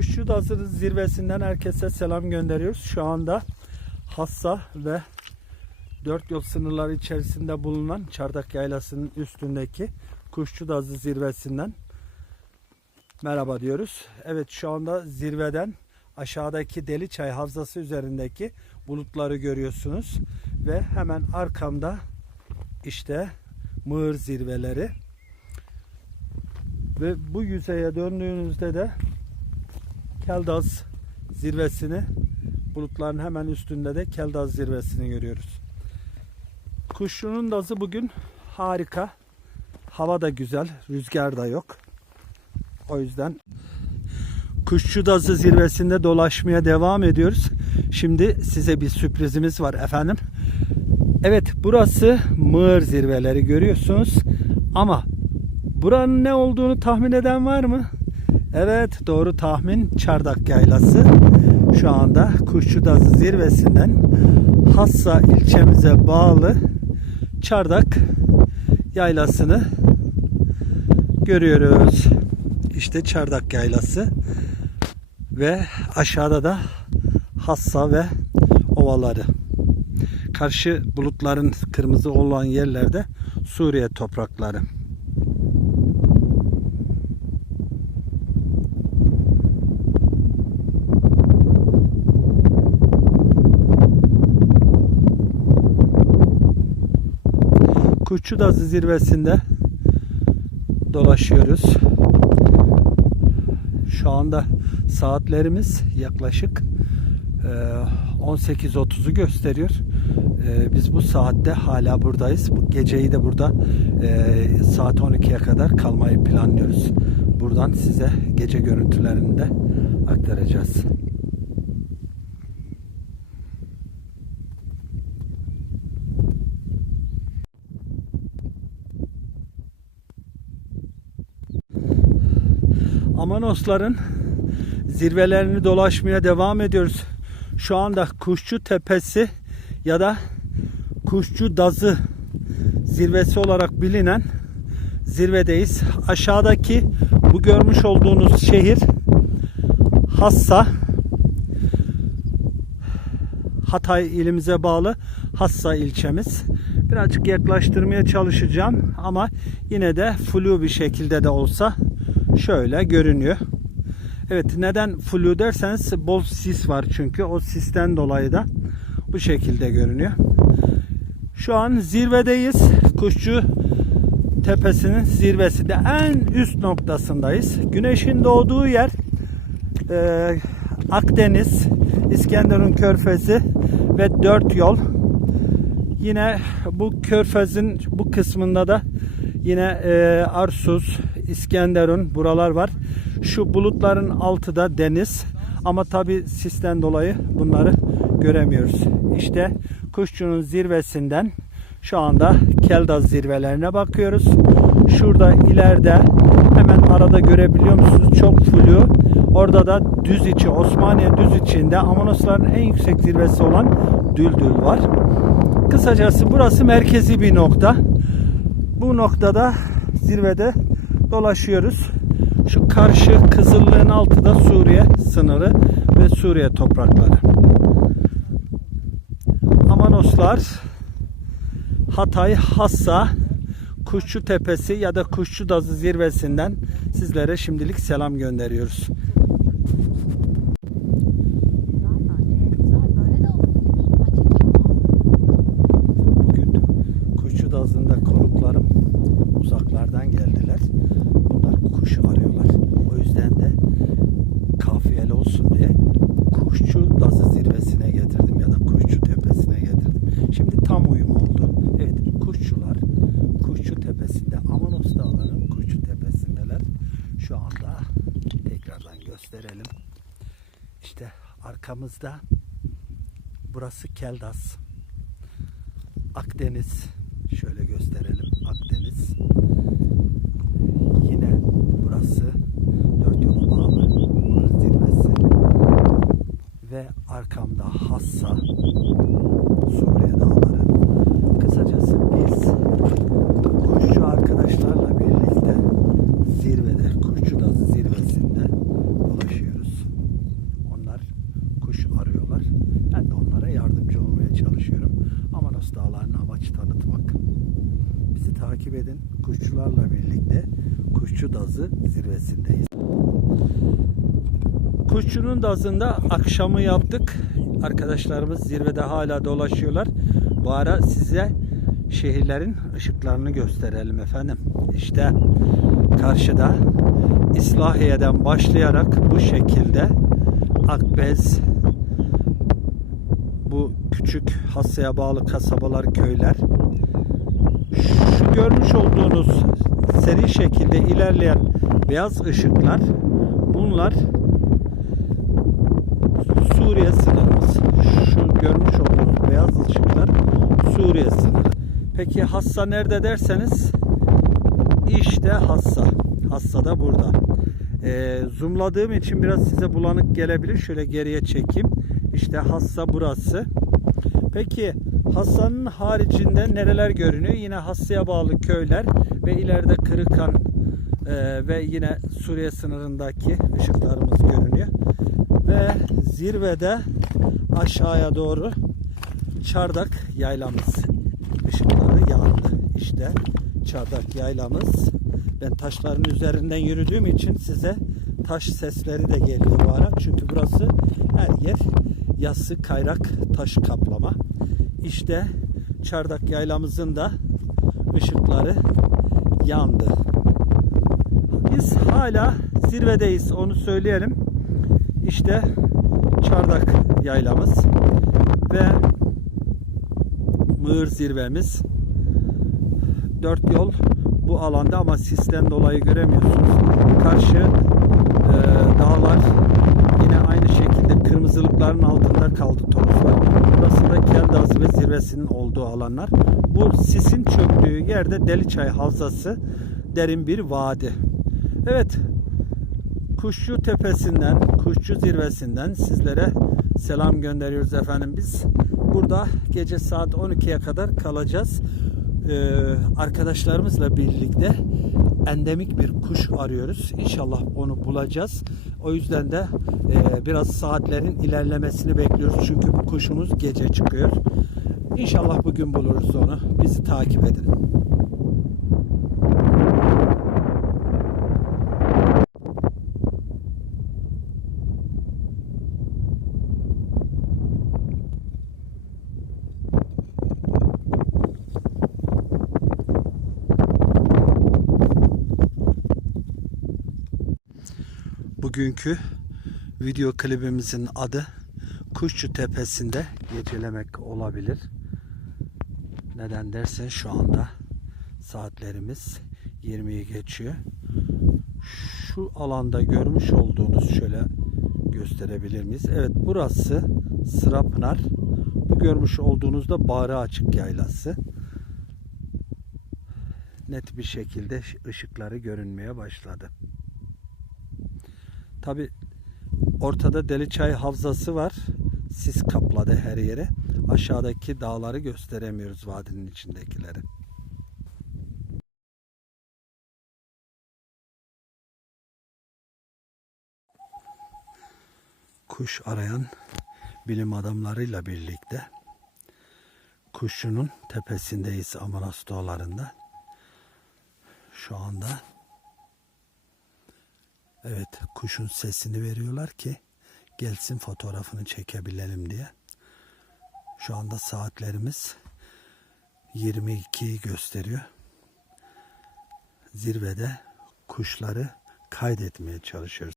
Kuşçu Dazı zirvesinden herkese selam gönderiyoruz. Şu anda Hassa ve dört yol sınırları içerisinde bulunan Çardak Yaylası'nın üstündeki Kuşçu Dazı zirvesinden merhaba diyoruz. Evet şu anda zirveden aşağıdaki Deliçay Havzası üzerindeki bulutları görüyorsunuz. Ve hemen arkamda işte Mığır zirveleri. Ve bu yüzeye döndüğünüzde de Keldaz zirvesini bulutların hemen üstünde de Keldaz zirvesini görüyoruz. Kuşlu'nun dazı bugün harika. Hava da güzel, rüzgar da yok. O yüzden Kuşçu Dazı zirvesinde dolaşmaya devam ediyoruz. Şimdi size bir sürprizimiz var efendim. Evet burası Mığır zirveleri görüyorsunuz. Ama buranın ne olduğunu tahmin eden var mı? Evet doğru tahmin Çardak Yaylası. Şu anda Kuşçudazı zirvesinden Hassa ilçemize bağlı Çardak Yaylası'nı görüyoruz. İşte Çardak Yaylası ve aşağıda da Hassa ve ovaları. Karşı bulutların kırmızı olan yerlerde Suriye toprakları. Kuşçudazı zirvesinde dolaşıyoruz. Şu anda saatlerimiz yaklaşık e, 18.30'u gösteriyor. E, Biz bu saatte hala buradayız. Bu geceyi de burada e, saat 12'ye kadar kalmayı planlıyoruz. Buradan size gece görüntülerini de aktaracağız. Amanosların zirvelerini dolaşmaya devam ediyoruz. Şu anda Kuşçu Tepesi ya da Kuşçu Dazı zirvesi olarak bilinen zirvedeyiz. Aşağıdaki bu görmüş olduğunuz şehir Hassa Hatay ilimize bağlı Hassa ilçemiz. Birazcık yaklaştırmaya çalışacağım ama yine de flu bir şekilde de olsa şöyle görünüyor. Evet neden flu derseniz bol sis var çünkü o sisten dolayı da bu şekilde görünüyor. Şu an zirvedeyiz. Kuşçu tepesinin zirvesinde en üst noktasındayız. Güneşin doğduğu yer e, Akdeniz, İskenderun Körfezi ve dört yol. Yine bu körfezin bu kısmında da yine e, Arsuz, İskenderun buralar var. Şu bulutların altı da deniz. Ama tabi sisten dolayı bunları göremiyoruz. İşte Kuşçu'nun zirvesinden şu anda Keldaz zirvelerine bakıyoruz. Şurada ileride hemen arada görebiliyor musunuz? Çok flu. Orada da düz içi Osmaniye düz içinde Amanosların en yüksek zirvesi olan Düldül var. Kısacası burası merkezi bir nokta. Bu noktada zirvede dolaşıyoruz. Şu karşı Kızıllığın altı da Suriye sınırı ve Suriye toprakları. Amanoslar Hatay Hassa Kuşçu Tepesi ya da Kuşçu Dazı zirvesinden sizlere şimdilik selam gönderiyoruz. Bugün Kuşçu Dazı'nda konuklarım uzaklardan geldiler. Bunlar kuş arıyorlar. O yüzden de kafiyeli olsun diye Kuşçu Dazı zirvesine getirdim ya da Kuşçu Tepesi'ne getirdim. Şimdi tam uyum oldu. Evet kuşçular Kuşçu Tepesi'nde Amanos Dağları'nın Kuşçu Tepesi'ndeler. Şu anda tekrardan gösterelim. İşte arkamızda burası Keldas. Akdeniz. Şöyle gösterelim. Akdeniz. Yine burası dört yola bağlı Mığır zirvesi. Ve arkamda Hassa Suriye dağları kısacası biz kuşçu arkadaşlarla birlikte zirvede Kuşçu Dazı zirvesinde dolaşıyoruz. kuş arıyorlar. Ben de onlara yardımcı olmaya çalışıyorum. Dağları'nın amaç tanıtmak. Bizi takip edin. Kuşçularla birlikte Kuşçu Dazı zirvesindeyiz. Kuşçunun dazında akşamı yaptık. Arkadaşlarımız zirvede hala dolaşıyorlar. Bu ara size şehirlerin ışıklarını gösterelim efendim. İşte karşıda İslahiye'den başlayarak bu şekilde Akbez bu küçük Hassa'ya bağlı kasabalar, köyler şu görmüş olduğunuz seri şekilde ilerleyen beyaz ışıklar bunlar Suriye sınırımız. Şu görmüş olduğunuz beyaz ışıklar Suriye sınırı. Peki Hassa nerede derseniz işte Hassa. Hassa da burada. Ee, zoomladığım için biraz size bulanık gelebilir. Şöyle geriye çekeyim. İşte Hassa burası. Peki Hassa'nın haricinde nereler görünüyor? Yine Hassa'ya bağlı köyler ve ileride Kırıkan e, ve yine Suriye sınırındaki ışıklarımız görünüyor. Ve zirvede aşağıya doğru Çardak yaylamız ışıkları yandı. İşte Çardak yaylamız. Ben taşların üzerinden yürüdüğüm için size taş sesleri de geliyor bu ara. Çünkü burası her yer yassı kayrak taş kaplama. İşte Çardak yaylamızın da ışıkları yandı. Biz hala zirvedeyiz onu söyleyelim. İşte Çardak yaylamız ve Mığır zirvemiz. Dört yol bu alanda ama sisten dolayı göremiyorsunuz. Karşı e, dağlar aynı şekilde kırmızılıkların altında kaldı toroslar. Burası da Keldaz ve zirvesinin olduğu alanlar. Bu sisin çöktüğü yerde Deliçay Havzası derin bir vadi. Evet, Kuşçu Tepesi'nden, Kuşçu Zirvesi'nden sizlere selam gönderiyoruz efendim. Biz burada gece saat 12'ye kadar kalacağız. Ee, arkadaşlarımızla birlikte endemik bir kuş arıyoruz. İnşallah onu bulacağız. O yüzden de e, biraz saatlerin ilerlemesini bekliyoruz. Çünkü bu kuşumuz gece çıkıyor. İnşallah bugün buluruz onu. Bizi takip edin. Bugünkü video klibimizin adı Kuşçu Tepesi'nde gecelemek olabilir. Neden dersen şu anda saatlerimiz 20'yi geçiyor. Şu alanda görmüş olduğunuz şöyle gösterebilir miyiz? Evet burası Sırapınar. Bu görmüş olduğunuz da Bağrı Açık Yaylası. Net bir şekilde ışıkları görünmeye başladı. Tabi ortada Deliçay Havzası var. Sis kapladı her yere. Aşağıdaki dağları gösteremiyoruz vadinin içindekileri. Kuş arayan bilim adamlarıyla birlikte kuşçunun tepesindeyiz Amanas. Şu anda Evet kuşun sesini veriyorlar ki gelsin fotoğrafını çekebilelim diye. Şu anda saatlerimiz 22'yi gösteriyor. Zirvede kuşları kaydetmeye çalışıyoruz.